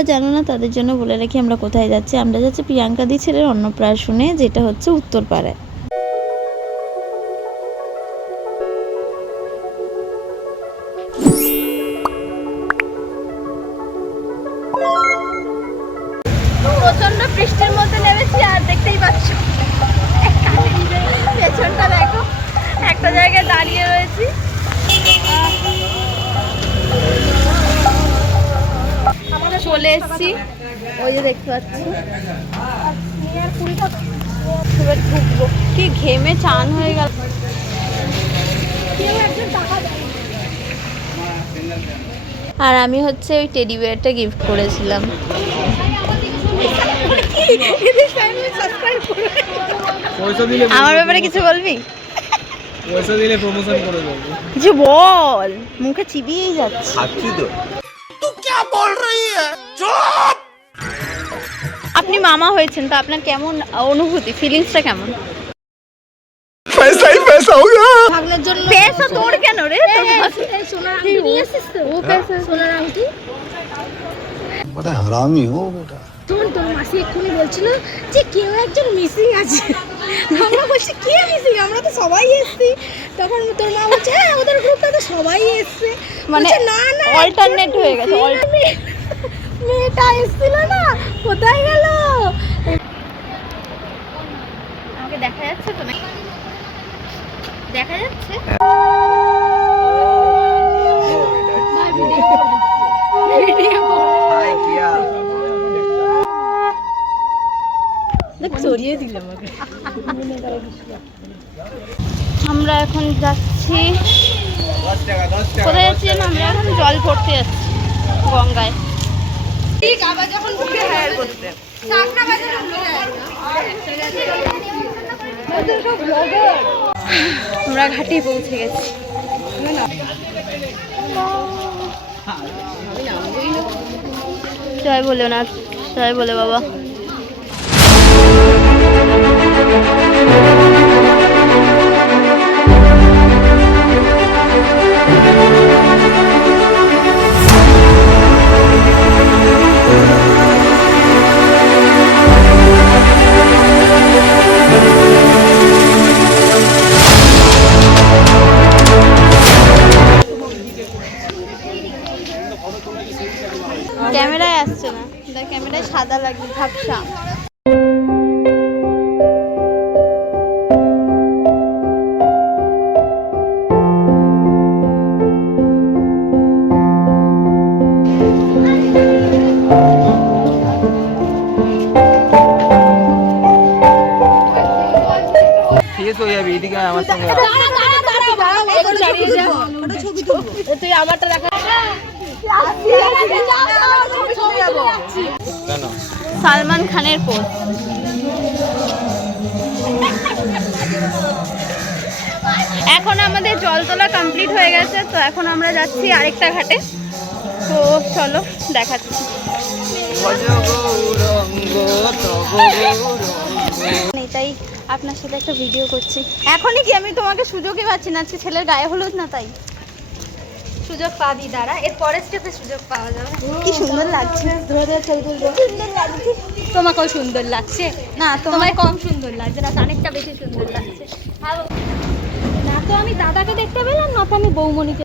যারা জানো না তাদের জন্য বলে রাখি আমরা কোথায় যাচ্ছি। আমরা যাচ্ছি প্রিয়াঙ্কা দি ছেলের অন্নপ্রাশনে, যেটা হচ্ছে উত্তরপাড়ায়। প্রচন্ড বৃষ্টির মধ্যে নেমেছি আর দেখতেই পাচ্ছ পেছনটা দেখো, একটা জায়গায় দাঁড়িয়ে রয়েছি। চলে এসছি, ওই যে দেখতে পাচ্ছি। এবার ঢুকবো, কি ঘেমে চান হয়ে গেল। আর আমি হচ্ছে ওই টেডি বিয়ারটা গিফট করেছিলাম। আমার ব্যাপারে কিছু বলবি? পয়সা দিলে প্রমোশন করে দেব। কিছু বল, মুখে চিবিয়েই যাচ্ছে। খাচ্ছি তো। তু কি বল রही है? চুপ। আপনি মামা হয়েছেন তো আপনার কেমন অনুভূতি, ফিলিংসটা কেমন? पैसा ही पैसा होगा। ভাগনার জন্য পয়সা তোর কেন রে? সোনার আংটি নিয়ে আসিস তো? ও পয়সা সোনার আংটি बड़ा हरामी हो बेटा। তোর মাসি এক্ষুনি বলছিল যে কেউ একজন মিসিং আছে। আমরা বলছি কে মিসিং, আমরা তো সবাই এসছি। তখন তোর মা বলছে হ্যাঁ ওদের গ্রুপটা তো সবাই এসছে। মানে না না অল্টারনেট হয়ে গেছে। মেয়েটা এসছিল না, কোথায় গেল? আমাকে দেখা যাচ্ছে তো? দেখা যাচ্ছে? हाय किया। সরিয়ে দিল আমাকে। আমরা এখন যাচ্ছি কোথায় যাচ্ছি জানো? আমরা এখন জল ভরতে যাচ্ছি গঙ্গায়। ঠিক আবার যখন ঘুরে হায়ার করতে সাকনা বাজারে ঘুরে যায়। আমরা ঘাটে পৌঁছে গেছি। জয় বলে না, জয় বলে বাবা। ক্যামেরায় আসছে না, ক্যামেরায় সাদা লাগবে ঝাপসা। শেষ হয়ে যাবে এদিকে আমার সঙ্গে। তুই আমারটা দেখা কেন? সালমান খানের পোজ। এখন আমাদের জল তোলা কমপ্লিট হয়ে গেছে, তো এখন আমরা যাচ্ছি আরেকটা ঘাটে। তো চলো দেখাচ্ছি। তাই আপনার সাথে একটা ভিডিও করছি। এখনই কি আমি তোমাকে সুযোগই পাচ্ছি না, আজকে ছেলের গায়ে হলুদ না, তাই সুযোগ পাবি। দাঁড়া, এর পরের স্টেপে সুযোগ পাওয়া যাবে। কি সুন্দর লাগছে। সুন্দর লাগছে। তোমাকেও সুন্দর লাগছে না তোমায় কম সুন্দর লাগছে না, অনেকটা বেশি সুন্দর লাগছে। না তো আমি দাদাকে দেখতে পেলাম, না তো আমি বৌমণিকে।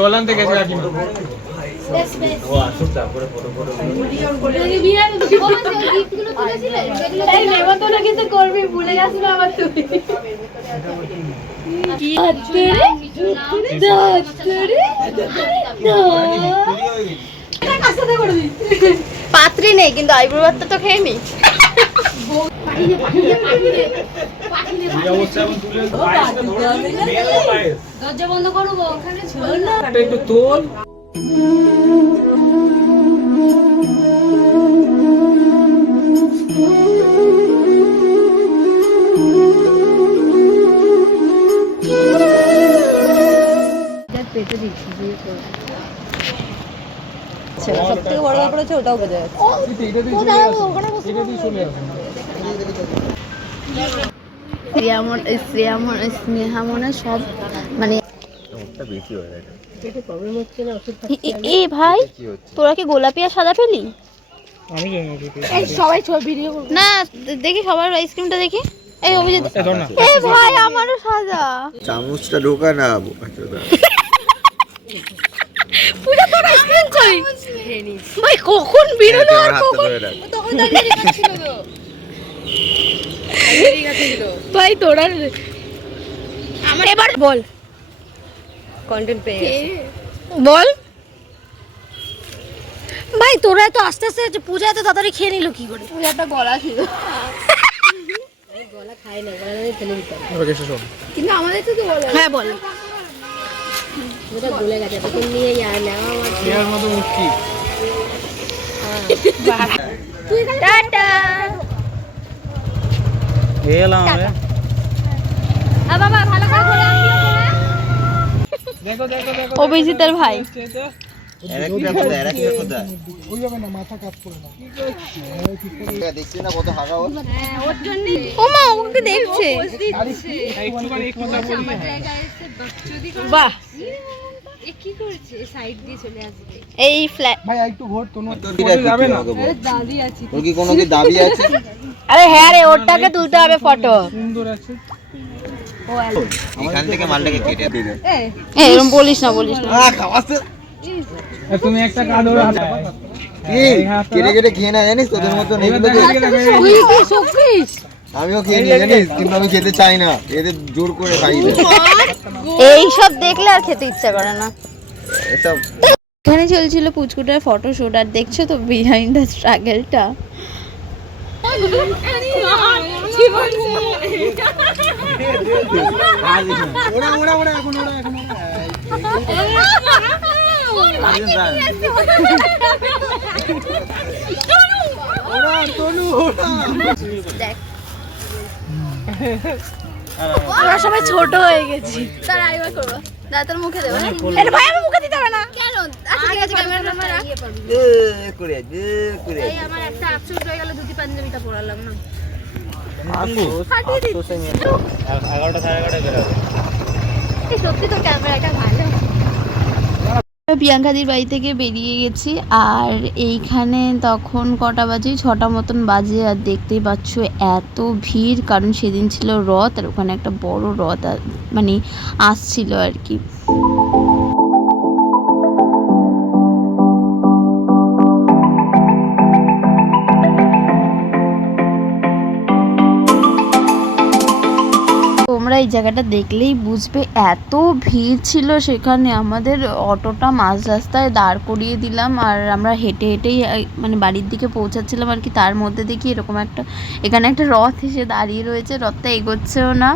জল আনতে গেছে কাকিমা। পাত্রী নেই কিন্তু আইব্রো ভাতটা তো খেয়ে নি। দরজা বন্ধ করবো ওখানে ছিল না একটু তোল। পেটে দিচ্ছি দিয়ে সব থেকে বড় ব্যাপার হচ্ছে ওটাও বেজে যাচ্ছে স্নেহা মনে সব মানে এ ভাই তোরা কি গোলাপি আর সাদা পেলি? সবাই ভিডিও না দেখি সবার আইসক্রিমটা দেখি। এই অভিজিৎ এ ভাই আমারও সাদা চামচটা ঢোকা না পুরো তোর আইসক্রিম কই ভাই কখন বেরোলো আর কখন তখন দাঁড়িয়ে রেখেছিল তো ভাই তোরা আমার এবার বল কন্টেন্ট পেয়ে বল ভাই তোরা তো আস্তে আস্তে পূজা তো তাড়াতাড়ি খেয়ে নিল কি করে পূজাটা গলা ছিল গলা খায় না গলা আমি ফেলে দিতাম কিন্তু আমাদের তো বল হ্যাঁ বল ওটা ভুলে গেছে তখন নিয়ে আর নেওয়া আমার এর মতো মুক্তি। টাটা এলাম আমরা। বাবা ভালো করে ঘোরা দেখো দেখো দেখো অভিজিতের ভাই আরেকটা কোথায় ওই যাবে না, মাথা কাজ করে না। দেখছি না কত হাগা ওর ওর জন্য ও মা ওকে দেখছে একটুখানি একটু কথা বলি। বাহ কি করছে সাইড দিয়ে চলে আসবে এই ফ্ল্যাট ভাই একটু ঘোর তো না। যাবে না দাদি আছে তোর কি কোনো কি দাবি আছে আরে হ্যাঁ রে ওরটাকে তুলতে হবে ফটো সুন্দর আছে। এখান থেকে মালটাকে কেটে দিলে এরকম বলিস না খাওয়াতে তুমি একটা কাজ ধরে হাতে কেটে কেটে খেয়ে না জানিস তোদের মতো নেই তুই কি শুকিস আমিও খেয়ে নিই জানিস কিন্তু আমি খেতে চাই না এদের জোর করে খাইয়ে দেয় এই সব দেখলে আর খেতে ইচ্ছা করে না। এসব এখানে চলছিল পুচকুটার ফটোশুট আর দেখছো তো বিহাইন্ড দ্য স্ট্রাগলটা। ওরা ওরা ওরা এখন ওরা এখন আমরা সবাই ছোট হয়ে গেছি তার আইবার করবো দাঁতের মুখে দেবো এটা ভাই আমি মুখে দিতে হবে না কেন? আচ্ছা ঠিক আছে ক্যামেরাটা আমার রাখ। করে এই আমার একটা আফসোস হয়ে গেল ধুতি পাঞ্জাবিটা পরালাম না। 11টা 11:30 বেরোবে। এই সত্যি তো ক্যামেরাটা ভালো। প্রিয়াঙ্কাদির বাড়ি থেকে বেরিয়ে গেছি আর এইখানে তখন কটা বাজে 6টা মতন বাজে আর দেখতেই পাচ্ছ এত ভিড় কারণ সেদিন ছিল রথ আর ওখানে একটা বড় রথ মানে আসছিল আর কি। তোমরা এই জায়গাটা দেখলেই বুঝবে এত ভিড় ছিল সেখানে। আমাদের অটোটা মাঝ রাস্তায় দাঁড় করিয়ে দিলাম আর আমরা হেঁটে হেঁটেই মানে বাড়ির দিকে পৌঁছাচ্ছিলাম আর কি। তার মধ্যে দেখি এরকম একটা এখানে একটা রথ এসে দাঁড়িয়ে রয়েছে, রথটা এগোচ্ছেও না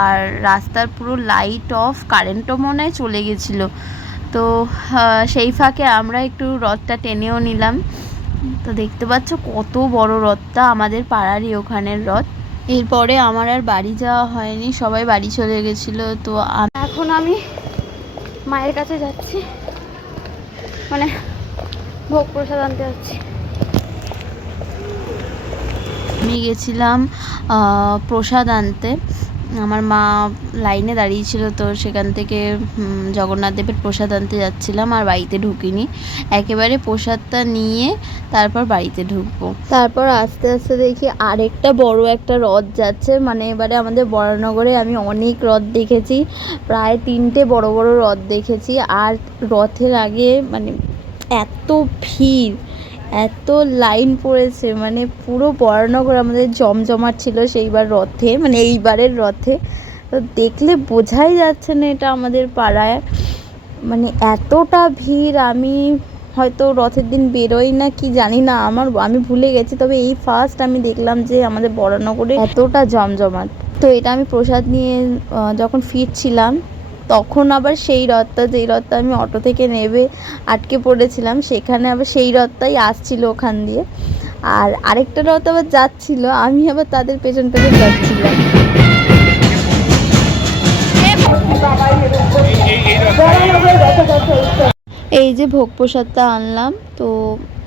আর রাস্তার পুরো লাইট অফ, কারেন্টও মনে হয় চলে গেছিলো। তো সেই ফাঁকে আমরা একটু রথটা টেনেও নিলাম। তো দেখতে পাচ্ছ কত বড় রথটা, আমাদের পাড়ারই ওখানের রথ। এরপরে আমার আর বাড়ি যাওয়া হয়নি, সবাই বাড়ি চলে গেছিলো। তো এখন আমি মায়ের কাছে যাচ্ছি, মানে ভোগ প্রসাদ আনতে যাচ্ছি। আমি গেছিলাম প্রসাদ আনতে আমার মা লাইনে দাঁড়িয়েছিল, তো সেখান থেকে জগন্নাথ দেবের প্রসাদ আনতে যাচ্ছিলাম, আর বাড়িতে ঢুকিনি। একেবারে প্রসাদটা নিয়ে তারপর বাড়িতে ঢুকবো। তারপর আস্তে আস্তে দেখি আরেকটা বড় একটা রথ যাচ্ছে। মানে এবারে আমাদের বরানগরে আমি অনেক রথ দেখেছি, প্রায় 3টে বড় বড় রথ দেখেছি। আর রথের আগে মানে এত ভিড়, এত লাইন পড়েছে, মানে পুরো বরানগর আমাদের জমজমাট ছিল সেইবার রথে, মানে এইবারের রথে। তো দেখলে বোঝাই যাচ্ছে না এটা আমাদের পাড়ায়, মানে এতটা ভিড়। আমি হয়তো রথের দিন বেরোই না কি জানি না, আমি ভুলে গেছি, তবে এই ফার্স্ট আমি দেখলাম যে আমাদের বরানগরে এতটা জমজমাট। তো এটা আমি প্রসাদ নিয়ে যখন ফিরছিলাম, তখন আবার সেই রথটা, যেই রথটা আমি অটো থেকে নেবে আটকে পড়েছিলাম, সেখানে আবার সেই রথটাই আসছিল ওখান দিয়ে। আর আরেকটা রথ আবার যাচ্ছিল, আমি আবার তাদের পেছন পেছন যাচ্ছিলাম। এই যে ভোগ প্রসাদটা আনলাম, তো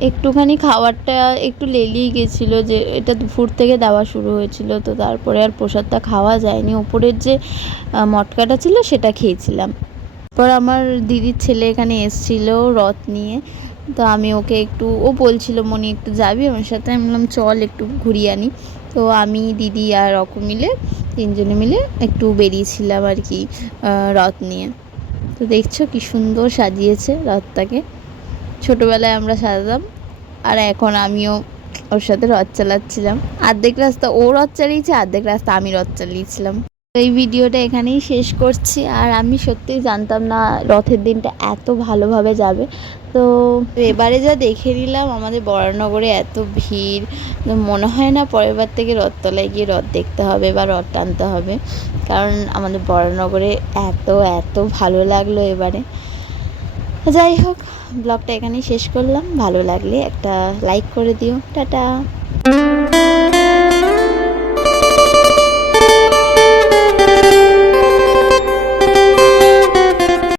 একটুখানি খাবারটা একটু লেলিয়ে গেছিলো, যে এটা দুপুর থেকে দেওয়া শুরু হয়েছিল, তো তারপরে আর প্রসাদটা খাওয়া যায়নি। ওপরের যে মটকাটা ছিল সেটা খেয়েছিলাম। তারপর আমার দিদির ছেলে এখানে এসেছিল রথ নিয়ে, তো আমি ওকে একটু, ও বলছিল মনি একটু যাবি আমার সাথে, আমি বললাম চল একটু ঘুরিয়ে আনি। তো আমি, দিদি আর অকু মিলে 3জনে মিলে একটু বেরিয়েছিলাম আর কি রথ নিয়ে। তো দেখছো কি সুন্দর সাজিয়েছে রথটাকে। ছোটোবেলায় আমরা সাজাতাম, আর এখন আমিও ওর সাথে রথ চালাচ্ছিলাম। অর্ধেক রাস্তা ও রথ চালিয়েছে, অর্ধেক রাস্তা আমি রথ চালিয়েছিলাম। এই ভিডিওটা এখানেই শেষ করছি। আর আমি সত্যিই জানতাম না রথের দিনটা এত ভালোভাবে যাবে। তো এবারে যা দেখে নিলাম আমাদের বরানগরে এত ভিড়, মনে হয় না পরের বার থেকে রথতলায় গিয়ে রথ দেখতে হবে বা রথ টানতে হবে, কারণ আমাদের বরানগরে এত ভালো লাগলো এবারে। যাই হোক, ব্লগটা এখানেই শেষ করলাম। ভালো লাগলে একটা লাইক করে দিও। টাটা।